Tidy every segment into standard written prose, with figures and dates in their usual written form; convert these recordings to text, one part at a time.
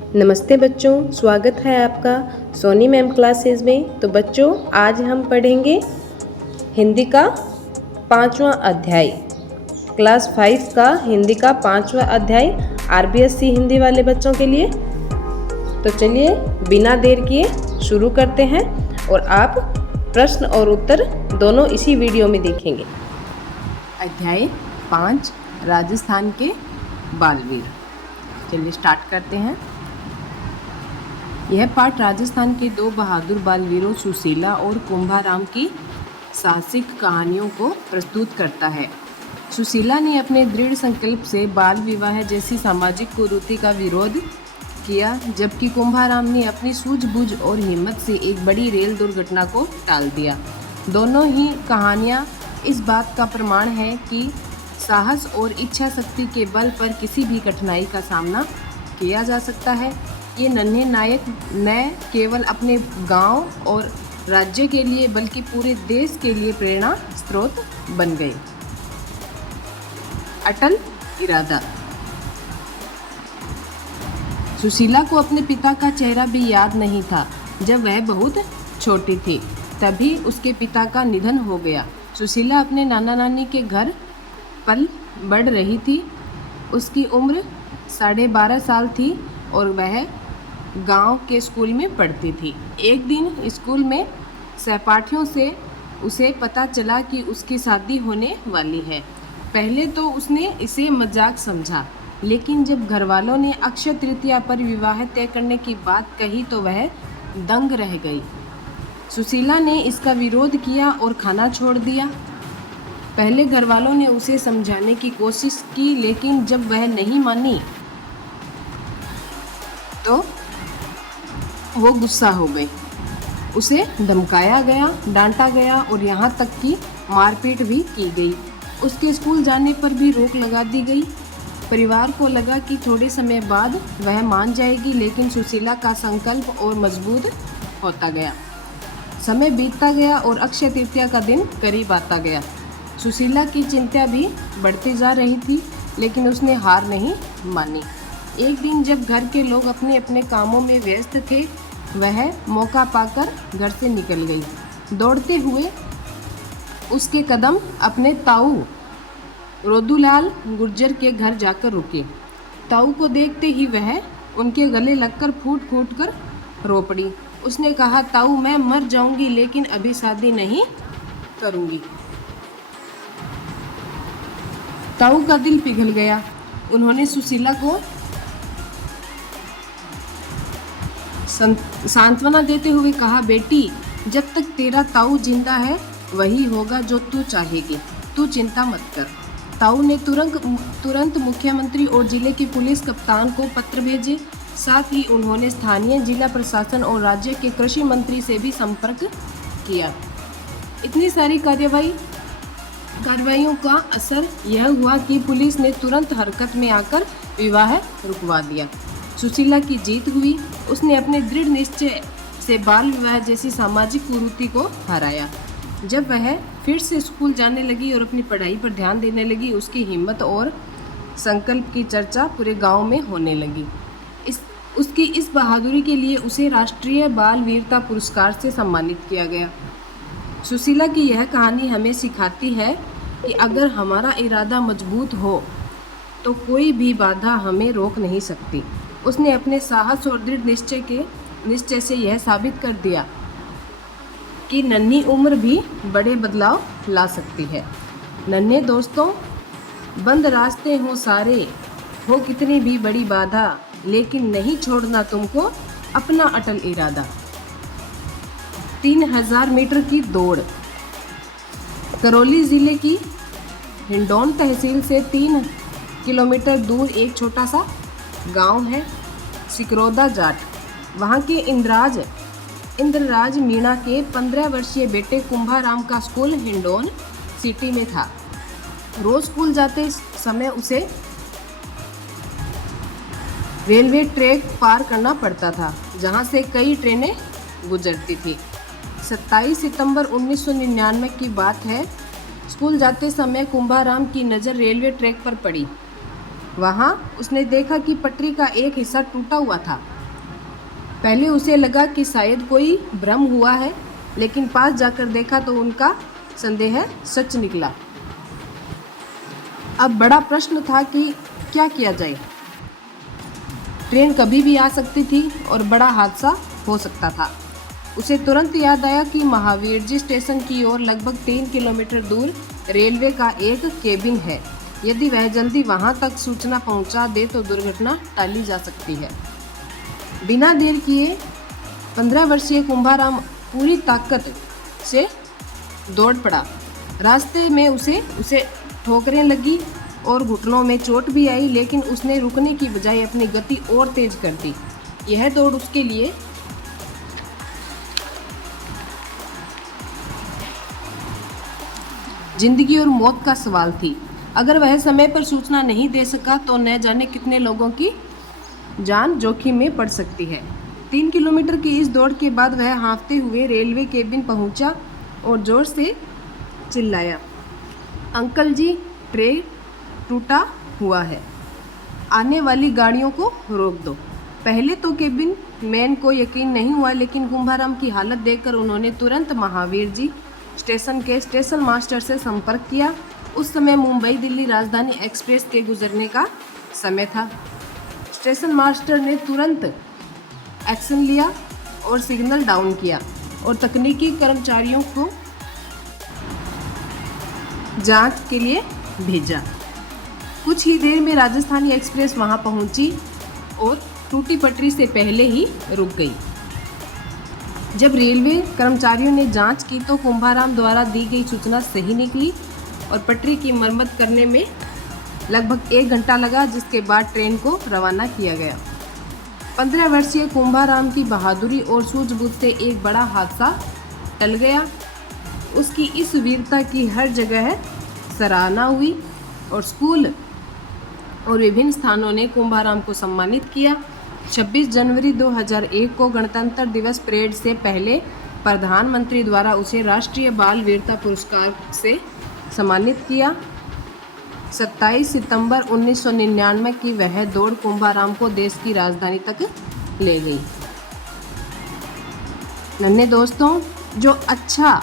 नमस्ते बच्चों, स्वागत है आपका सोनी मैम क्लासेस में। तो बच्चों, आज हम पढ़ेंगे हिंदी का 5वां अध्याय, क्लास 5 का हिंदी का 5वां अध्याय आरबीएससी हिंदी वाले बच्चों के लिए। तो चलिए बिना देर किए शुरू करते हैं और आप प्रश्न और उत्तर दोनों इसी वीडियो में देखेंगे। अध्याय 5 राजस्थान के बालवीर। चलिए स्टार्ट करते हैं। यह पाठ राजस्थान के दो बहादुर बालवीरों सुशीला और कुंभाराम की साहसिक कहानियों को प्रस्तुत करता है। सुशीला ने अपने दृढ़ संकल्प से बाल विवाह जैसी सामाजिक कुरीति का विरोध किया, जबकि कुंभाराम ने अपनी सूझबूझ और हिम्मत से एक बड़ी रेल दुर्घटना को टाल दिया। दोनों ही कहानियाँ इस बात का प्रमाण है कि साहस और इच्छा शक्ति के बल पर किसी भी कठिनाई का सामना किया जा सकता है। ये नन्हे नायक न केवल अपने गांव और राज्य के लिए बल्कि पूरे देश के लिए प्रेरणा स्रोत बन गए। अटल इरादा। सुशीला को अपने पिता का चेहरा भी याद नहीं था। जब वह बहुत छोटी थी तभी उसके पिता का निधन हो गया। सुशीला अपने नाना नानी के घर पल बढ़ रही थी। उसकी उम्र 12.5 साल थी और वह गांव के स्कूल में पढ़ती थी। एक दिन स्कूल में सहपाठियों से उसे पता चला कि उसकी शादी होने वाली है। पहले तो उसने इसे मजाक समझा, लेकिन जब घरवालों ने अक्षय तृतीया पर विवाह तय करने की बात कही तो वह दंग रह गई। सुशीला ने इसका विरोध किया और खाना छोड़ दिया। पहले घरवालों ने उसे समझाने की कोशिश की, लेकिन जब वह नहीं मानी तो वो गुस्सा हो गई। उसे धमकाया गया, डांटा गया और यहाँ तक कि मारपीट भी की गई। उसके स्कूल जाने पर भी रोक लगा दी गई। परिवार को लगा कि थोड़े समय बाद वह मान जाएगी, लेकिन सुशीला का संकल्प और मजबूत होता गया। समय बीतता गया और अक्षय तृतीया का दिन करीब आता गया। सुशीला की चिंता भी बढ़ती जा रही थी, लेकिन उसने हार नहीं मानी। एक दिन जब घर के लोग अपने अपने कामों में व्यस्त थे, वह मौका पाकर घर से निकल गई। दौड़ते हुए उसके कदम अपने ताऊ रोदूलाल गुर्जर के घर जाकर रुके। ताऊ को देखते ही वह उनके गले लगकर फूट फूट कर रो पड़ी। उसने कहा, ताऊ, मैं मर जाऊंगी लेकिन अभी शादी नहीं करूंगी। ताऊ का दिल पिघल गया। उन्होंने सुशीला को सांत्वना देते हुए कहा, बेटी, जब तक तेरा ताऊ जिंदा है वही होगा जो तू चाहेगी, तू चिंता मत कर। ताऊ ने तुरंत मुख्यमंत्री और जिले के पुलिस कप्तान को पत्र भेजे। साथ ही उन्होंने स्थानीय जिला प्रशासन और राज्य के कृषि मंत्री से भी संपर्क किया। इतनी सारी कार्रवाइयों का असर यह हुआ कि पुलिस ने तुरंत हरकत में आकर विवाह रुकवा दिया। सुशीला की जीत हुई। उसने अपने दृढ़ निश्चय से बाल विवाह जैसी सामाजिक कुरीति को हराया। जब वह फिर से स्कूल जाने लगी और अपनी पढ़ाई पर ध्यान देने लगी, उसकी हिम्मत और संकल्प की चर्चा पूरे गांव में होने लगी। उसकी इस बहादुरी के लिए उसे राष्ट्रीय बाल वीरता पुरस्कार से सम्मानित किया गया। सुशीला की यह कहानी हमें सिखाती है कि अगर हमारा इरादा मजबूत हो तो कोई भी बाधा हमें रोक नहीं सकती। उसने अपने साहस और दृढ़ निश्चय से यह साबित कर दिया कि नन्ही उम्र भी बड़े बदलाव ला सकती है। नन्हे दोस्तों, बंद रास्ते हों सारे, हो कितनी भी बड़ी बाधा, लेकिन नहीं छोड़ना तुमको अपना अटल इरादा। 3000 मीटर की दौड़। करौली जिले की हिंडौन तहसील से 3 किलोमीटर दूर एक छोटा सा गांव है, सिकरौदा जाट। वहाँ के इंद्रराज मीणा के 15 वर्षीय बेटे कुंभाराम का स्कूल हिंडौन सिटी में था। रोज स्कूल जाते समय उसे रेलवे ट्रैक पार करना पड़ता था, जहाँ से कई ट्रेनें गुजरती थी। 27 सितंबर 1999 की बात है। स्कूल जाते समय कुंभाराम की नज़र रेलवे ट्रैक पर पड़ी। वहाँ उसने देखा कि पटरी का एक हिस्सा टूटा हुआ था। पहले उसे लगा कि शायद कोई भ्रम हुआ है, लेकिन पास जाकर देखा तो उनका संदेह सच निकला। अब बड़ा प्रश्न था कि क्या किया जाए। ट्रेन कभी भी आ सकती थी और बड़ा हादसा हो सकता था। उसे तुरंत याद आया कि महावीर जी स्टेशन की ओर लगभग 3 किलोमीटर दूर रेलवे का एक केबिन है। यदि वह जल्दी वहां तक सूचना पहुंचा दे तो दुर्घटना टाली जा सकती है। बिना देर किए 15 वर्षीय कुंभाराम पूरी ताकत से दौड़ पड़ा। रास्ते में उसे ठोकरें लगी और घुटनों में चोट भी आई, लेकिन उसने रुकने की बजाय अपनी गति और तेज कर दी। यह दौड़ उसके लिए जिंदगी और मौत का सवाल थी। अगर वह समय पर सूचना नहीं दे सका तो न जाने कितने लोगों की जान जोखिम में पड़ सकती है। 3 किलोमीटर की इस दौड़ के बाद वह हाँफते हुए रेलवे केबिन पहुंचा और जोर से चिल्लाया, अंकल जी, ट्रेन टूटा हुआ है, आने वाली गाड़ियों को रोक दो। पहले तो केबिन मैन को यकीन नहीं हुआ, लेकिन कुंभाराम की हालत देखकर उन्होंने तुरंत महावीर जी स्टेशन के स्टेशन मास्टर से संपर्क किया। उस समय मुंबई दिल्ली राजधानी एक्सप्रेस के गुजरने का समय था। स्टेशन मास्टर ने तुरंत एक्शन लिया और सिग्नल डाउन किया और तकनीकी कर्मचारियों को जांच के लिए भेजा। कुछ ही देर में राजधानी एक्सप्रेस वहां पहुंची और टूटी पटरी से पहले ही रुक गई। जब रेलवे कर्मचारियों ने जांच की तो कुंभाराम द्वारा दी गई सूचना सही निकली और पटरी की मरम्मत करने में लगभग 1 घंटा लगा, जिसके बाद ट्रेन को रवाना किया गया। 15 वर्षीय कुंभाराम की बहादुरी और सूझबूझ से एक बड़ा हादसा टल गया। उसकी इस वीरता की हर जगह सराहना हुई और स्कूल और विभिन्न स्थानों ने कुंभाराम को सम्मानित किया। 26 जनवरी 2001 को गणतंत्र दिवस परेड से पहले प्रधानमंत्री द्वारा उसे राष्ट्रीय बाल वीरता पुरस्कार से सम्मानित किया। 27 सितंबर 1999 की वह दौड़ कुंभाराम को देश की राजधानी तक ले गई। नन्हे दोस्तों, जो अच्छा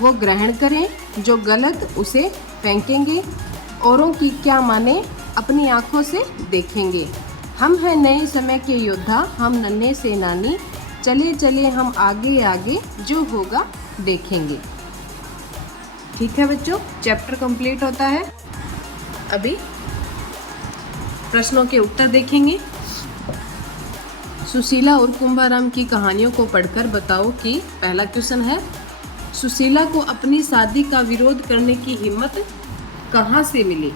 वो ग्रहण करें, जो गलत उसे फेंकेंगे, औरों की क्या माने अपनी आंखों से देखेंगे। हम हैं नए समय के योद्धा, हम नन्हे सेनानी, चले चले हम आगे आगे, जो होगा देखेंगे। ठीक है बच्चों, चैप्टर कंप्लीट होता है। अभी प्रश्नों के उत्तर देखेंगे। सुशीला और कुंभाराम की कहानियों को पढ़कर बताओ कि पहला क्वेश्चन है, सुशीला को अपनी शादी का विरोध करने की हिम्मत कहाँ से मिली?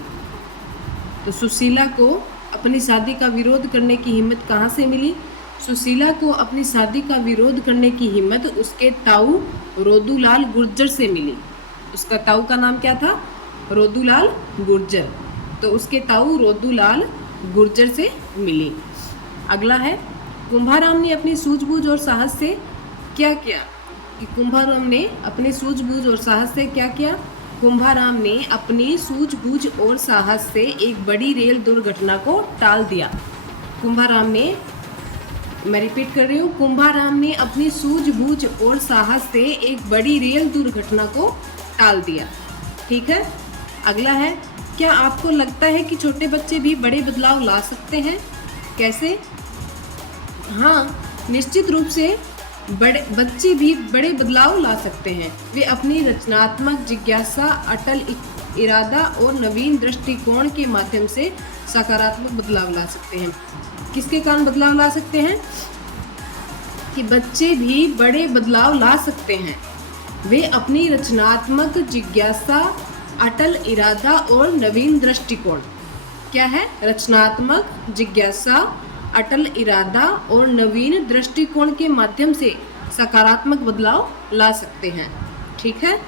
तो सुशीला को अपनी शादी का विरोध करने की हिम्मत कहाँ से मिली? सुशीला को अपनी शादी का विरोध करने की हिम्मत उसके ताऊ रोदूलाल गुर्जर से मिली। उसका ताऊ का नाम क्या था? रोदूलाल गुर्जर। तो उसके ताऊ रोदूलाल गुर्जर से मिली। अगला है, कुंभाराम ने अपनी सूझबूझ और साहस से क्या किया? कि कुंभाराम ने अपने सूझबूझ और साहस से क्या किया? कुंभाराम ने अपनी सूझबूझ और साहस से एक बड़ी रेल दुर्घटना को टाल दिया। कुंभाराम ने, मैं रिपीट कर रही हूँ, कुंभाराम ने अपनी सूझबूझ और साहस से एक बड़ी रेल दुर्घटना को टाल दिया। ठीक है। अगला है, क्या आपको लगता है कि छोटे बच्चे भी बड़े बदलाव ला सकते हैं? कैसे? हाँ, निश्चित रूप से बच्चे भी बड़े बदलाव ला सकते हैं। वे अपनी रचनात्मक जिज्ञासा, अटल इरादा और नवीन दृष्टिकोण के माध्यम से सकारात्मक बदलाव ला सकते हैं। किसके कारण बदलाव ला सकते हैं? कि बच्चे भी बड़े बदलाव ला सकते हैं। वे अपनी रचनात्मक जिज्ञासा, अटल इरादा और नवीन दृष्टिकोण, क्या है? रचनात्मक जिज्ञासा, अटल इरादा और नवीन दृष्टिकोण के माध्यम से सकारात्मक बदलाव ला सकते हैं। ठीक है।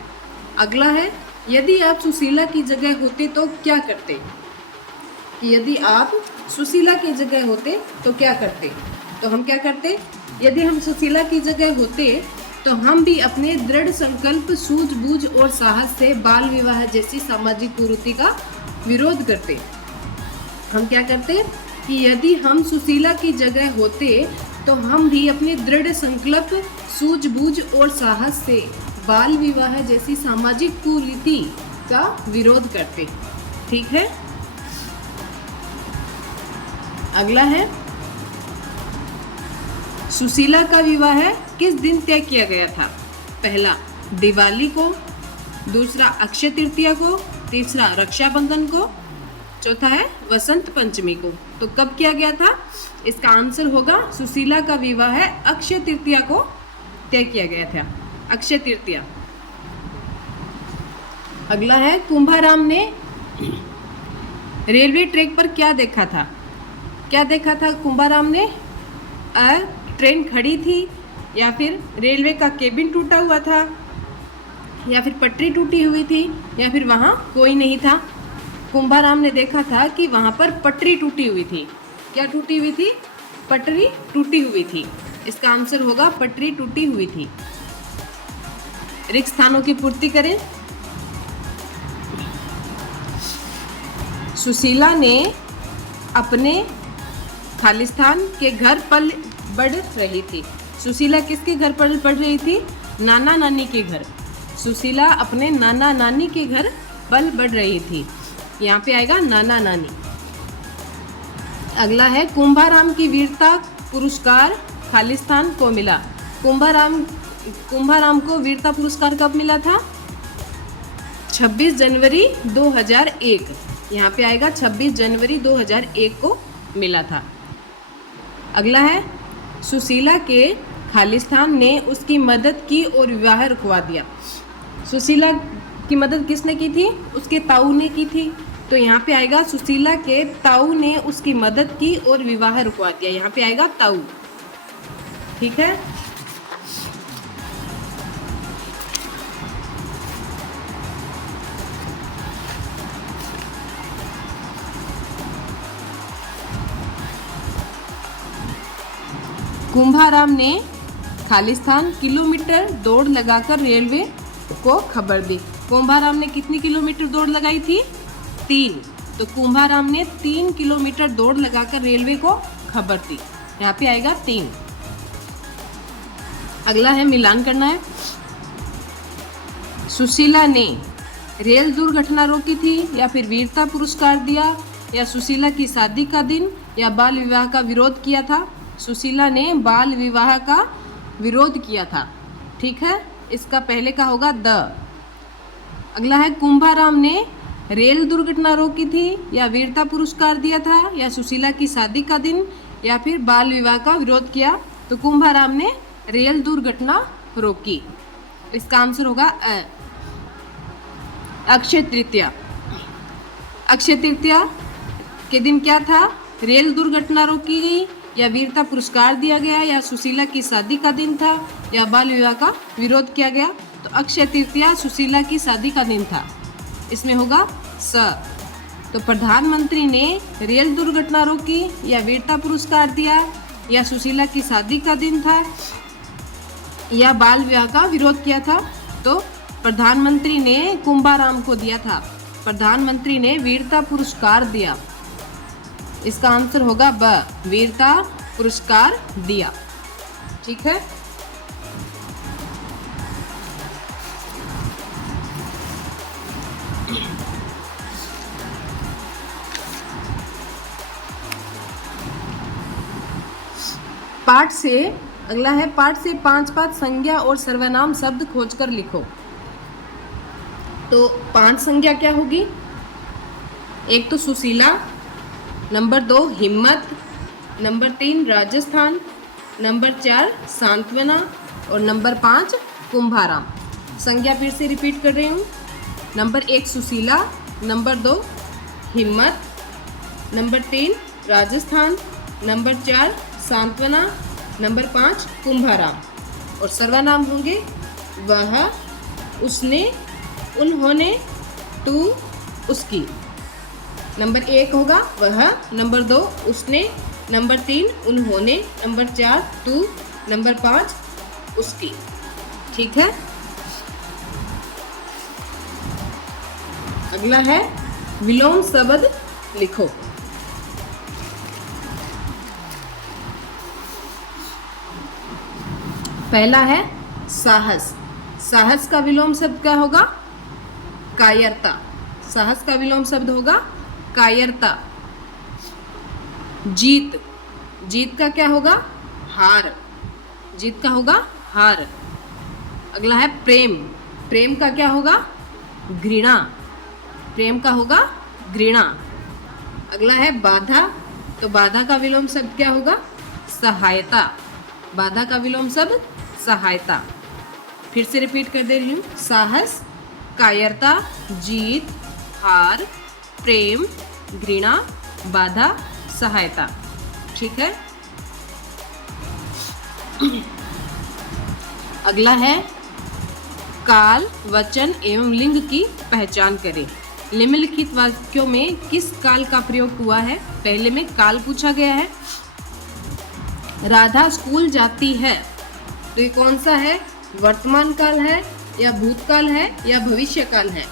अगला है, यदि आप सुशीला की जगह होते तो क्या करते? यदि आप सुशीला की जगह होते तो क्या करते? तो हम क्या करते? यदि हम सुशीला की जगह होते तो हम भी अपने दृढ़ संकल्प, सूझबूझ और साहस से बाल विवाह जैसी सामाजिक कुरीति का विरोध करते। हम क्या करते कि यदि हम सुशीला की जगह होते तो हम भी अपने दृढ़ संकल्प, सूझबूझ और साहस से बाल विवाह जैसी सामाजिक कुरीति का विरोध करते। ठीक है, अगला है सुशीला का विवाह किस दिन तय किया गया था? पहला दिवाली को, दूसरा अक्षय तृतीया को, तीसरा रक्षाबंधन को, चौथा है वसंत पंचमी को। तो कब किया गया था? इसका आंसर होगा सुशीला का विवाह अक्षय तृतीया को तय किया गया था, अक्षय तृतीया। अगला है कुंभाराम ने रेलवे ट्रैक पर क्या देखा था? क्या देखा था कुंभाराम ने? ट्रेन खड़ी थी, या फिर रेलवे का केबिन टूटा हुआ था, या फिर पटरी टूटी हुई थी, या फिर वहाँ कोई नहीं था। कुंभाराम ने देखा था कि वहाँ पर पटरी टूटी हुई थी। क्या टूटी हुई थी? पटरी टूटी हुई थी। इसका आंसर होगा पटरी टूटी हुई थी। रिक्त स्थानों की पूर्ति करें। सुशीला ने अपने खालिस्तान के घर पल बढ़ रही थी। सुशीला किसके घर पर पढ़ रही थी? नाना नानी के घर। सुशीला अपने नाना नानी के घर पल बढ़ रही थी। यहाँ पे आएगा नाना नानी। अगला है कुंभाराम की वीरता पुरस्कार खालिस्तान को मिला। कुंभाराम को वीरता पुरस्कार कब मिला था? 26 जनवरी 2001। यहाँ पे आएगा 26 जनवरी 2001 को मिला था। अगला है सुशीला के खालिस्तान ने उसकी मदद की और विवाह रुकवा दिया। सुशीला की मदद किसने की थी? उसके ताऊ ने की थी। तो यहाँ पे आएगा सुशीला के ताऊ ने उसकी मदद की और विवाह रुकवा दिया। यहाँ पे आएगा ताऊ। ठीक है, कुंभाराम ने खालिस्तान किलोमीटर दौड़ लगाकर रेलवे को खबर दी। कुंभाराम ने कितनी किलोमीटर दौड़ लगाई थी? 3। तो कुंभाराम ने 3 किलोमीटर दौड़ लगाकर रेलवे को खबर दी। यहाँ पे आएगा 3। अगला है मिलान करना है। सुशीला ने रेल दुर्घटना रोकी थी, या फिर वीरता पुरस्कार दिया, या सुशीला की शादी का दिन, या बाल विवाह का विरोध किया था? सुशीला ने बाल विवाह का विरोध किया था। ठीक है, इसका पहले का होगा द। अगला है कुंभाराम ने रेल दुर्घटना रोकी थी, या वीरता पुरस्कार दिया था, या सुशीला की शादी का दिन, या फिर बाल विवाह का विरोध किया। तो कुंभाराम ने रेल दुर्घटना रोकी। इसका आंसर होगा अ। अक्षय तृतीया। अक्षय तृतीया के दिन क्या था? रेल दुर्घटना रोकी गई, या वीरता पुरस्कार दिया गया, या सुशीला की शादी का दिन था, या बाल विवाह का विरोध किया गया। तो अक्षय तृतीया सुशीला की शादी का दिन था। इसमें होगा स। तो प्रधानमंत्री ने रेल दुर्घटना रोकी, या वीरता पुरस्कार दिया, या सुशीला की शादी का दिन था, या बाल विवाह का विरोध किया था। तो प्रधानमंत्री ने कुंभाराम को दिया था। प्रधानमंत्री ने वीरता पुरस्कार दिया। इसका आंसर होगा ब, वीरता पुरस्कार दिया। ठीक है, पाठ से अगला है पाठ से 5 संज्ञा और सर्वनाम शब्द खोजकर लिखो। तो 5 संज्ञा क्या होगी? एक तो सुशीला, नंबर 2 हिम्मत, नंबर 3 राजस्थान, नंबर 4 सांत्वना, और नंबर 5 कुंभाराम। संज्ञा फिर से रिपीट कर रही हूँ। नंबर 1 सुशीला, नंबर 2 हिम्मत, नंबर 3 राजस्थान, नंबर 4 सांत्वना, नंबर 5 कुंभाराम। और सर्वनाम होंगे वह, उसने, उन्होंने, तू, उसकी। नंबर 1 होगा वह, नंबर 2 उसने, नंबर 3 उन्होंने, नंबर 4 तू, नंबर 5 उसकी। ठीक है, अगला है विलोम शब्द लिखो। पहला है साहस। साहस का विलोम शब्द क्या होगा? कायरता। साहस का विलोम शब्द होगा कायरता। जीत। जीत का क्या होगा? हार। जीत का होगा हार। अगला है प्रेम। प्रेम का क्या होगा? घृणा। प्रेम का होगा घृणा। अगला है बाधा। तो बाधा का विलोम शब्द क्या होगा? सहायता। बाधा का विलोम शब्द सहायता। फिर से रिपीट कर दे रही हूँ। साहस, कायरता, जीत, हार, प्रेम, घृणा, बाधा, सहायता। ठीक है। अगला है काल, वचन एवं लिंग की पहचान करें। निम्नलिखित वाक्यों में किस काल का प्रयोग हुआ है? पहले में काल पूछा गया है। राधा स्कूल जाती है, तो ये कौन सा है? वर्तमान काल है या भूतकाल है या भविष्य काल है?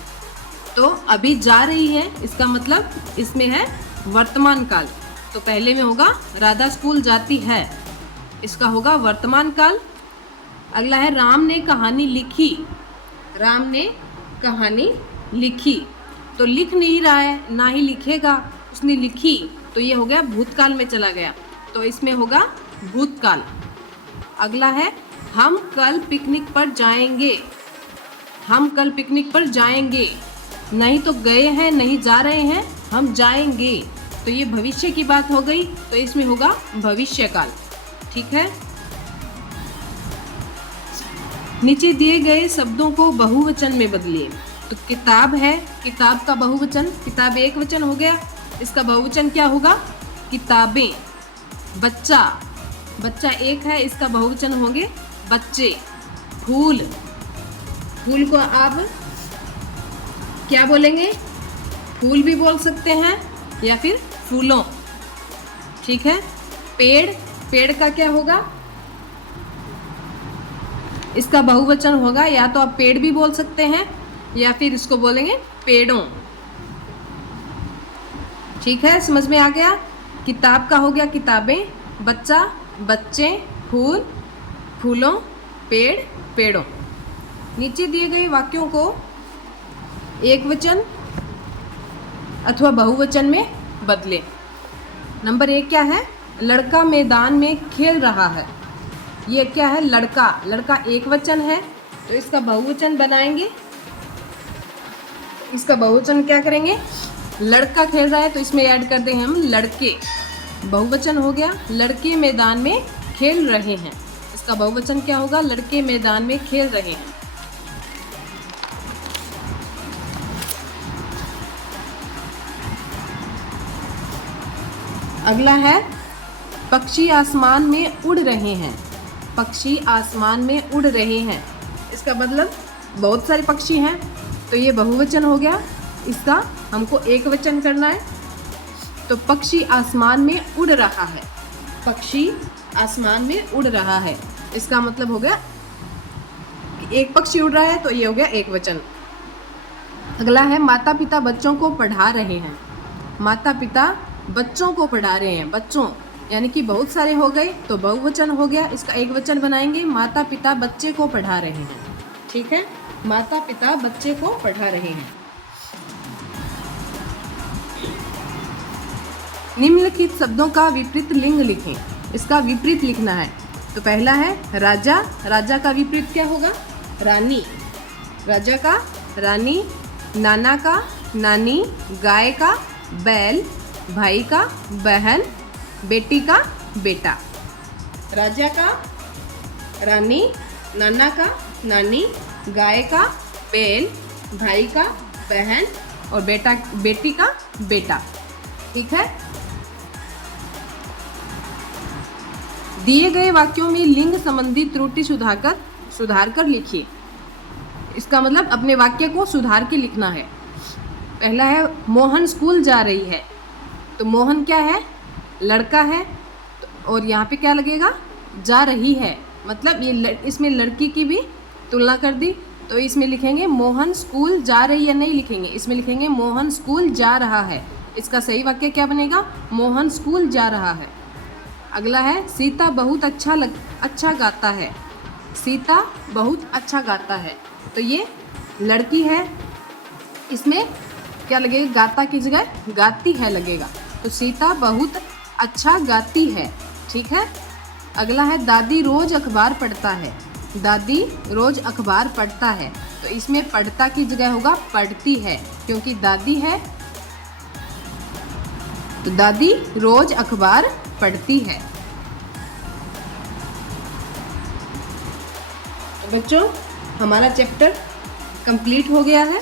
तो अभी जा रही है, इसका मतलब इसमें है वर्तमान काल। तो पहले में होगा राधा स्कूल जाती है, इसका होगा वर्तमान काल। अगला है राम ने कहानी लिखी। राम ने कहानी लिखी, तो लिख नहीं रहा है, ना ही लिखेगा, उसने लिखी, तो ये हो गया भूतकाल में चला गया, तो इसमें होगा भूतकाल। अगला है हम कल पिकनिक पर जाएंगे। हम कल पिकनिक पर जाएंगे, नहीं तो गए हैं, नहीं जा रहे हैं, हम जाएंगे, तो ये भविष्य की बात हो गई, तो इसमें होगा भविष्यकाल। ठीक है। नीचे दिए गए शब्दों को बहुवचन में बदलिए। तो किताब है, किताब का बहुवचन, किताब एक वचन हो गया, इसका बहुवचन क्या होगा? किताबें। बच्चा, बच्चा एक है, इसका बहुवचन होंगे बच्चे। फूल, फूल को आप क्या बोलेंगे? फूल भी बोल सकते हैं या फिर फूलों। ठीक है। पेड़, पेड़ का क्या होगा? इसका बहुवचन होगा, या तो आप पेड़ भी बोल सकते हैं या फिर इसको बोलेंगे पेड़ों। ठीक है, समझ में आ गया। किताब का हो गया किताबें, बच्चा बच्चे, फूल फूलों, पेड़ पेड़ों। नीचे दिए गए वाक्यों को एक वचन अथवा बहुवचन में बदले। नंबर 1 क्या है? लड़का मैदान में खेल रहा है। ये क्या है? लड़का। लड़का एक वचन है, तो इसका बहुवचन बनाएंगे। इसका बहुवचन क्या करेंगे? लड़का खेल रहा है, तो इसमें ऐड कर देंगे हम लड़के। बहुवचन हो गया लड़के मैदान में खेल रहे हैं, इसका बहुवचन क्या होगा? लड़के मैदान में खेल रहे हैं। अगला है पक्षी आसमान में उड़ रहे हैं। पक्षी आसमान में उड़ रहे हैं, इसका मतलब बहुत सारे पक्षी हैं, तो ये बहुवचन हो गया, इसका हमको एक वचन करना है। तो पक्षी आसमान में उड़ रहा है। पक्षी आसमान में उड़ रहा है, इसका मतलब हो गया कि एक पक्षी उड़ रहा है, तो ये हो गया एक वचन। अगला है माता पिता बच्चों को पढ़ा रहे हैं। माता पिता बच्चों को पढ़ा रहे हैं। बच्चों यानी कि बहुत सारे हो गए, तो बहुवचन हो गया, इसका एक वचन बनाएंगे। माता पिता बच्चे को पढ़ा रहे हैं। ठीक है, माता पिता बच्चे को पढ़ा रहे हैं। निम्नलिखित शब्दों का विपरीत लिंग लिखें। इसका विपरीत लिखना है। तो पहला है राजा। राजा का विपरीत क्या होगा? रानी। राजा का रानी, नाना का नानी, गाय का बैल, भाई का बहन, बेटी का बेटा। राजा का रानी, नाना का नानी, गाय का बैल, भाई का बहन और बेटी का बेटा। ठीक है। दिए गए वाक्यों में लिंग संबंधी त्रुटि सुधार कर लिखिए। इसका मतलब अपने वाक्य को सुधार के लिखना है। पहला है मोहन स्कूल जा रही है। तो मोहन क्या है? लड़का है, और यहाँ पे क्या लगेगा? जा रही है, मतलब ये इसमें लड़की की भी तुलना कर दी, तो इसमें लिखेंगे मोहन स्कूल जा रही है, नहीं लिखेंगे, इसमें लिखेंगे मोहन स्कूल जा रहा है। इसका सही वाक्य क्या बनेगा? मोहन स्कूल जा रहा है। अगला है सीता बहुत अच्छा गाता है। सीता बहुत अच्छा गाता है। तो ये लड़की है, इसमें क्या लगेगा? गाता की जगह गाती है लगेगा। तो सीता बहुत अच्छा गाती है। ठीक है। अगला है दादी रोज अखबार पढ़ता है। दादी रोज अखबार पढ़ता है। तो इसमें पढ़ता की जगह होगा पढ़ती है, क्योंकि दादी है। तो दादी रोज अखबार पढ़ती है। तो बच्चों, हमारा चैप्टर कंप्लीट हो गया है।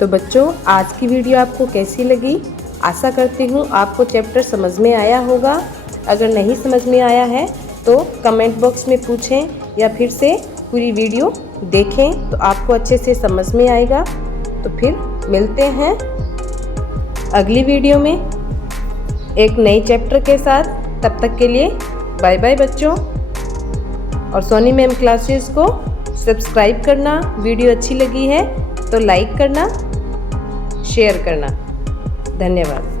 तो बच्चों, आज की वीडियो आपको कैसी लगी? आशा करती हूँ आपको चैप्टर समझ में आया होगा। अगर नहीं समझ में आया है तो कमेंट बॉक्स में पूछें या फिर से पूरी वीडियो देखें तो आपको अच्छे से समझ में आएगा। तो फिर मिलते हैं अगली वीडियो में एक नई चैप्टर के साथ। तब तक के लिए बाय बाय बच्चों। और सोनी मैम क्लासेस को सब्सक्राइब करना, वीडियो अच्छी लगी है तो लाइक करना, शेयर करना। धन्यवाद।